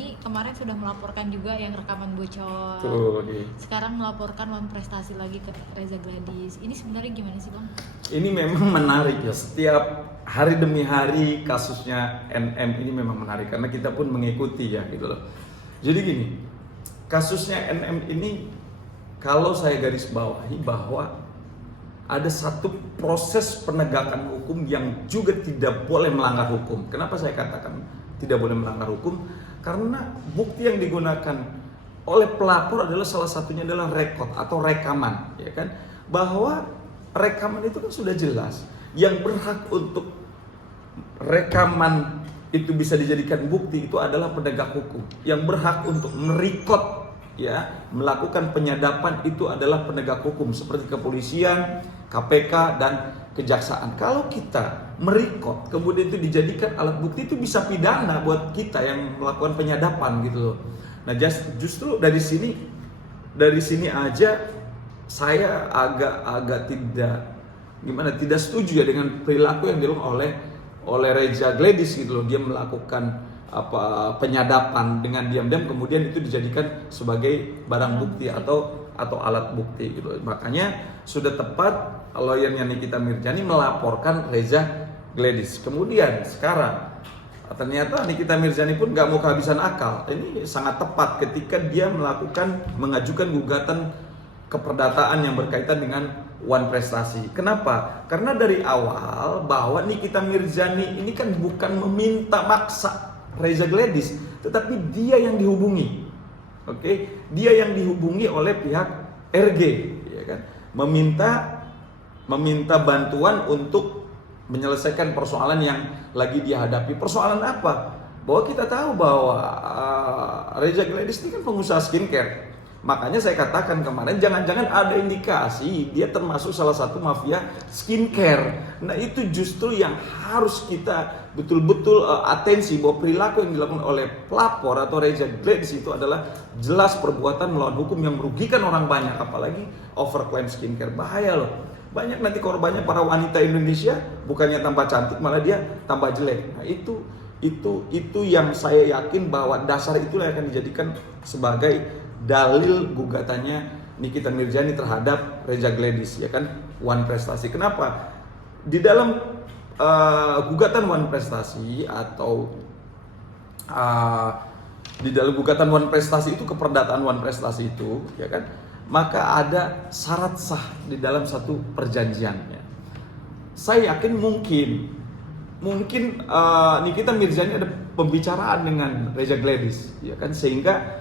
Mirjani kemarin sudah melaporkan juga yang rekaman bocor. Tuh, nih. Sekarang melaporkan Wan Prestasi lagi ke Reza Gladys. Ini sebenarnya gimana sih Bang? Ini memang menarik ya, setiap hari demi hari kasusnya NM ini memang menarik karena kita pun mengikuti ya gitu loh. Jadi gini, kasusnya NM ini kalau saya garis bawahi bahwa ada satu proses penegakan hukum yang juga tidak boleh melanggar hukum. Kenapa saya katakan tidak boleh melanggar hukum? Karena bukti yang digunakan oleh pelapor adalah salah satunya adalah rekod atau rekaman, ya kan? Bahwa rekaman itu kan sudah jelas. Yang berhak untuk rekaman itu bisa dijadikan bukti itu adalah penegak hukum. Yang berhak untuk merekod ya, melakukan penyadapan itu adalah penegak hukum seperti kepolisian, KPK dan kejaksaan. Kalau kita merekod kemudian itu dijadikan alat bukti, itu bisa pidana buat kita yang melakukan penyadapan gitu loh. Nah, justru dari sini aja saya agak tidak setuju ya dengan perilaku yang dilakukan oleh Reza Gladys gitu loh. Dia melakukan penyadapan dengan diam-diam kemudian itu dijadikan sebagai barang bukti atau alat bukti gitu. Makanya sudah tepat lawyernya Nikita Mirjani melaporkan Reza Gladys. Kemudian sekarang ternyata Nikita Mirjani pun gak mau kehabisan akal. Ini sangat tepat ketika dia mengajukan gugatan keperdataan yang berkaitan dengan Wan Prestasi. Kenapa? Karena dari awal bahwa Nikita Mirjani ini kan bukan meminta maksa Reza Gladys, tetapi dia yang dihubungi. Oke, dia yang dihubungi oleh pihak RG, ya kan? Meminta bantuan untuk menyelesaikan persoalan yang lagi dia hadapi. Persoalan apa? Bahwa kita tahu bahwa Reza Gladys ini kan pengusaha skincare. Makanya saya katakan kemarin jangan-jangan ada indikasi dia termasuk salah satu mafia skincare. Nah, itu justru yang harus kita betul-betul atensi bahwa perilaku yang dilakukan oleh pelapor atau Reza Gladys itu adalah jelas perbuatan melawan hukum yang merugikan orang banyak, apalagi overclaim skincare. Bahaya loh. Banyak nanti korbannya para wanita Indonesia bukannya tambah cantik malah dia tambah jelek. Nah, itu yang saya yakin bahwa dasar itulah yang akan dijadikan sebagai dalil gugatannya Nikita Mirjani terhadap Reza Gladys, ya kan, Wan Prestasi. Kenapa? Di dalam gugatan Wan Prestasi atau di dalam gugatan Wan Prestasi itu, keperdataan Wan Prestasi itu, ya kan, maka ada syarat sah di dalam satu perjanjiannya. Saya yakin mungkin Nikita Mirjani ada pembicaraan dengan Reza Gladys, ya kan, sehingga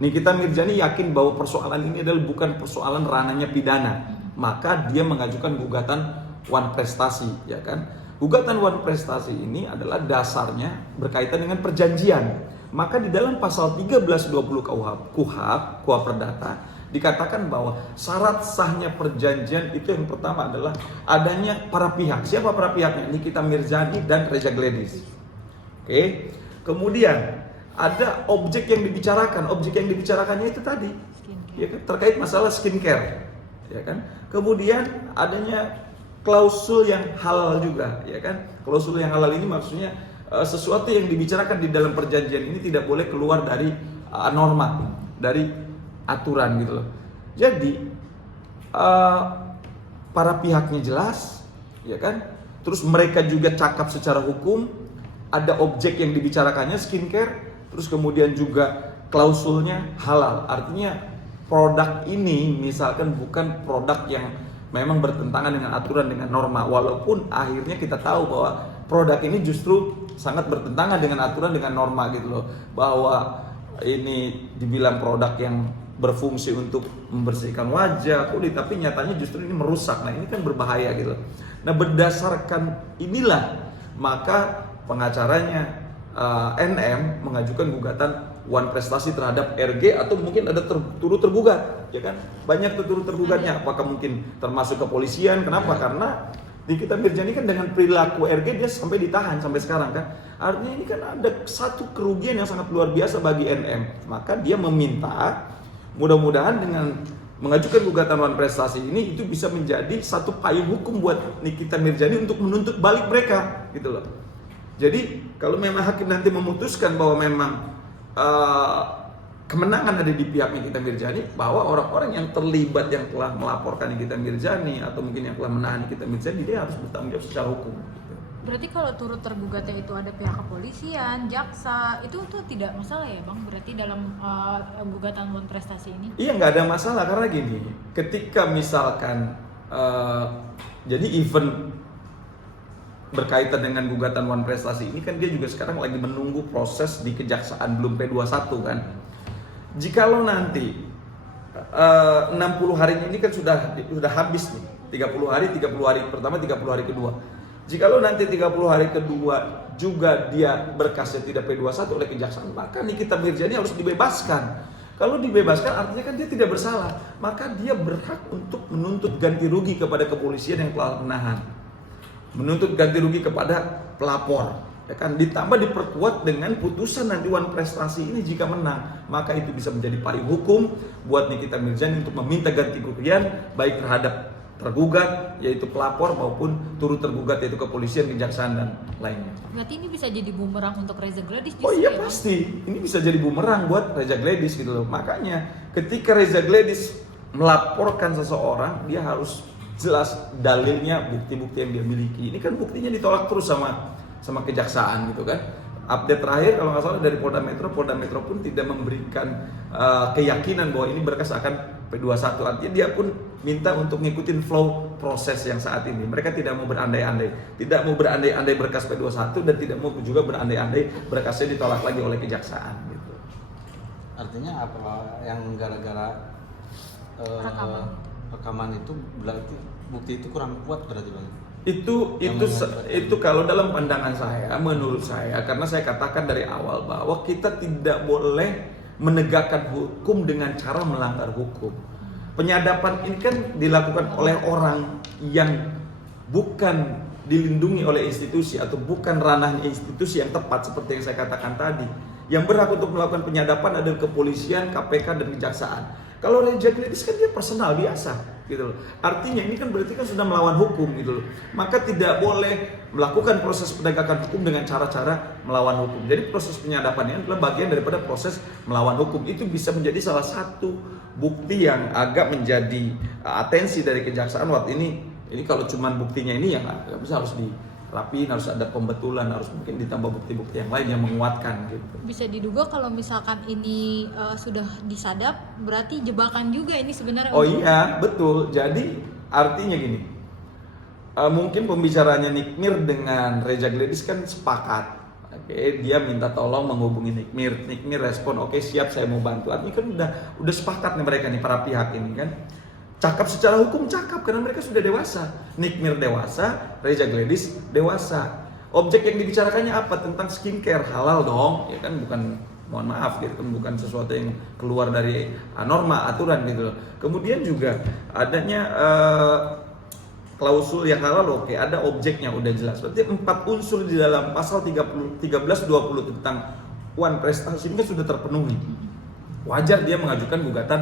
Nikita Mirjani yakin bahwa persoalan ini adalah bukan persoalan ranahnya pidana, maka dia mengajukan gugatan Wan Prestasi, ya kan. Gugatan Wan Prestasi ini adalah dasarnya berkaitan dengan perjanjian. Maka di dalam pasal 1320 KUHP Perdata dikatakan bahwa syarat sahnya perjanjian itu yang pertama adalah adanya para pihak. Siapa para pihaknya? Nikita Mirjani dan Reza Gladys. Oke. Kemudian ada objek yang dibicarakan. Objek yang dibicarakannya itu tadi, ya kan, terkait masalah skincare, ya kan. Kemudian adanya klausul yang halal juga, ya kan. Klausul yang halal ini maksudnya sesuatu yang dibicarakan di dalam perjanjian ini tidak boleh keluar dari norma, dari aturan gitu loh. Jadi para pihaknya jelas, ya kan. Terus mereka juga cakap secara hukum. Ada objek yang dibicarakannya skincare. Terus kemudian juga klausulnya halal. Artinya produk ini misalkan bukan produk yang memang bertentangan dengan aturan, dengan norma. Walaupun akhirnya kita tahu bahwa produk ini justru sangat bertentangan dengan aturan, dengan norma gitu loh. Bahwa ini dibilang produk yang berfungsi untuk membersihkan wajah, kulit, tapi nyatanya justru ini merusak. Nah, ini kan berbahaya gitu loh. Nah, berdasarkan inilah maka pengacaranya NM mengajukan gugatan Wan Prestasi terhadap RG, atau mungkin ada turut tergugat, ya kan? Banyak turut tergugatnya. Apakah mungkin termasuk kepolisian? Kenapa? Karena Nikita Mirjani kan dengan perilaku RG dia sampai ditahan sampai sekarang kan. Artinya ini kan ada satu kerugian yang sangat luar biasa bagi NM. Maka dia meminta mudah-mudahan dengan mengajukan gugatan Wan Prestasi ini itu bisa menjadi satu payung hukum buat Nikita Mirjani untuk menuntut balik mereka gitu loh. Jadi kalau memang hakim nanti memutuskan bahwa memang eh, kemenangan ada di pihak Nikita Mirzani, bahwa orang-orang yang terlibat yang telah melaporkan Nikita Mirzani atau mungkin yang telah menahan Nikita Mirzani, dia harus bertanggung jawab secara hukum. Berarti kalau turut tergugatnya itu ada pihak kepolisian, jaksa, itu tuh tidak masalah ya Bang? Berarti dalam gugatan One Prestasi ini? Iya, nggak ada masalah, karena gini, ketika misalkan jadi event berkaitan dengan gugatan One Prestasi ini kan dia juga sekarang lagi menunggu proses di kejaksaan, belum P21 kan. Jikalau nanti 60 harinya ini kan sudah habis nih, 30 hari pertama, 30 hari kedua. Jikalau nanti 30 hari kedua juga dia berkasnya tidak P21 oleh kejaksaan, maka Nikita Mirzani harus dibebaskan. Kalau dibebaskan artinya kan dia tidak bersalah, maka dia berhak untuk menuntut ganti rugi kepada kepolisian yang telah menahan, menuntut ganti rugi kepada pelapor, ya kan, ditambah diperkuat dengan putusan nanti One Prestasi ini jika menang, maka itu bisa menjadi payung hukum buat Nikita Mirzani untuk meminta ganti kerugian baik terhadap tergugat yaitu pelapor maupun turut tergugat yaitu kepolisian, kejaksaan dan lainnya. Berarti ini bisa jadi bumerang untuk Reza Gladys Oh iya ya, pasti, ini bisa jadi bumerang buat Reza Gladys gitu loh. Makanya ketika Reza Gladys melaporkan seseorang, dia harus jelas dalilnya, bukti-bukti yang dia miliki. Ini kan buktinya ditolak terus sama kejaksaan gitu kan. Update terakhir kalau nggak salah dari Polda Metro pun tidak memberikan keyakinan bahwa ini berkas akan P21. Artinya dia pun minta untuk ngikutin flow proses yang saat ini. Mereka tidak mau berandai-andai, berkas P21 dan tidak mau juga berandai-andai berkasnya ditolak lagi oleh kejaksaan gitu. Artinya apa yang gara-gara rekaman itu berarti bukti itu kurang kuat berarti Bang? Itu kalau dalam pandangan saya, menurut saya, karena saya katakan dari awal bahwa kita tidak boleh menegakkan hukum dengan cara melanggar hukum. Penyadapan ini kan dilakukan oleh orang yang bukan dilindungi oleh institusi atau bukan ranahnya institusi yang tepat seperti yang saya katakan tadi. Yang berhak untuk melakukan penyadapan adalah kepolisian, KPK dan kejaksaan. Kalau Reza Gladys kan dia personal biasa gitu loh. Artinya ini kan berarti kan sudah melawan hukum gitu loh. Maka tidak boleh melakukan proses penegakan hukum dengan cara-cara melawan hukum. Jadi proses penyadapan ini adalah bagian daripada proses melawan hukum. Itu bisa menjadi salah satu bukti yang agak menjadi atensi dari kejaksaan waktu ini. Ini kalau cuman buktinya ini ya nggak bisa, harus dirapiin, harus ada pembetulan, harus mungkin ditambah bukti-bukti yang lain yang menguatkan gitu. Bisa diduga kalau misalkan ini sudah disadap, berarti jebakan juga ini sebenarnya. Oh iya, betul. Jadi artinya gini, mungkin pembicaranya Nikmir dengan Reza Gladys kan sepakat. Oke, dia minta tolong menghubungi Nikmir. Nikmir respon, oke siap saya mau bantu. Artinya kan udah sepakat nih mereka nih, para pihak ini kan. Cakap secara hukum, cakap karena mereka sudah dewasa. Nikmir dewasa, Reza Gladys dewasa. Objek yang dibicarakannya apa? Tentang skincare, halal dong, ya kan, bukan, mohon maaf gitu, bukan sesuatu yang keluar dari norma aturan gitu. Kemudian juga adanya klausul yang halal, oke, ada objeknya udah jelas. Berarti 4 unsur di dalam pasal 13-20 tentang One Prestasi ini kan sudah terpenuhi. Wajar dia mengajukan gugatan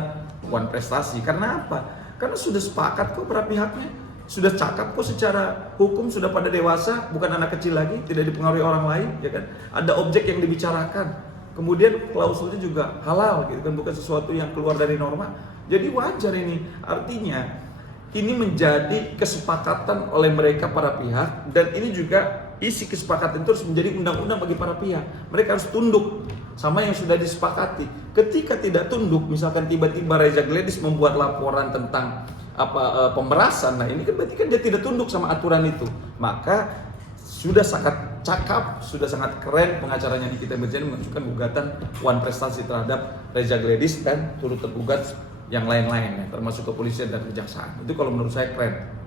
One Prestasi. Karena apa? Karena sudah sepakat kok para pihaknya, sudah cakap kok secara hukum, sudah pada dewasa, bukan anak kecil lagi, tidak dipengaruhi orang lain, ya kan? Ada objek yang dibicarakan, kemudian klausulnya juga halal, gitu kan, bukan sesuatu yang keluar dari norma. Jadi wajar ini, artinya ini menjadi kesepakatan oleh mereka para pihak, dan ini juga isi kesepakatan itu harus menjadi undang-undang bagi para pihak. Mereka harus tunduk sama yang sudah disepakati. Ketika tidak tunduk, misalkan tiba-tiba Reza Gladys membuat laporan tentang pemerasan, nah ini kan berarti kan dia tidak tunduk sama aturan itu. Maka sudah sangat cakap, sudah sangat keren pengacaranya Nikita Mirzani mengajukan gugatan One Prestasi terhadap Reza Gladys dan turut tergugat yang lain-lain ya, termasuk kepolisian dan kejaksaan. Itu kalau menurut saya keren.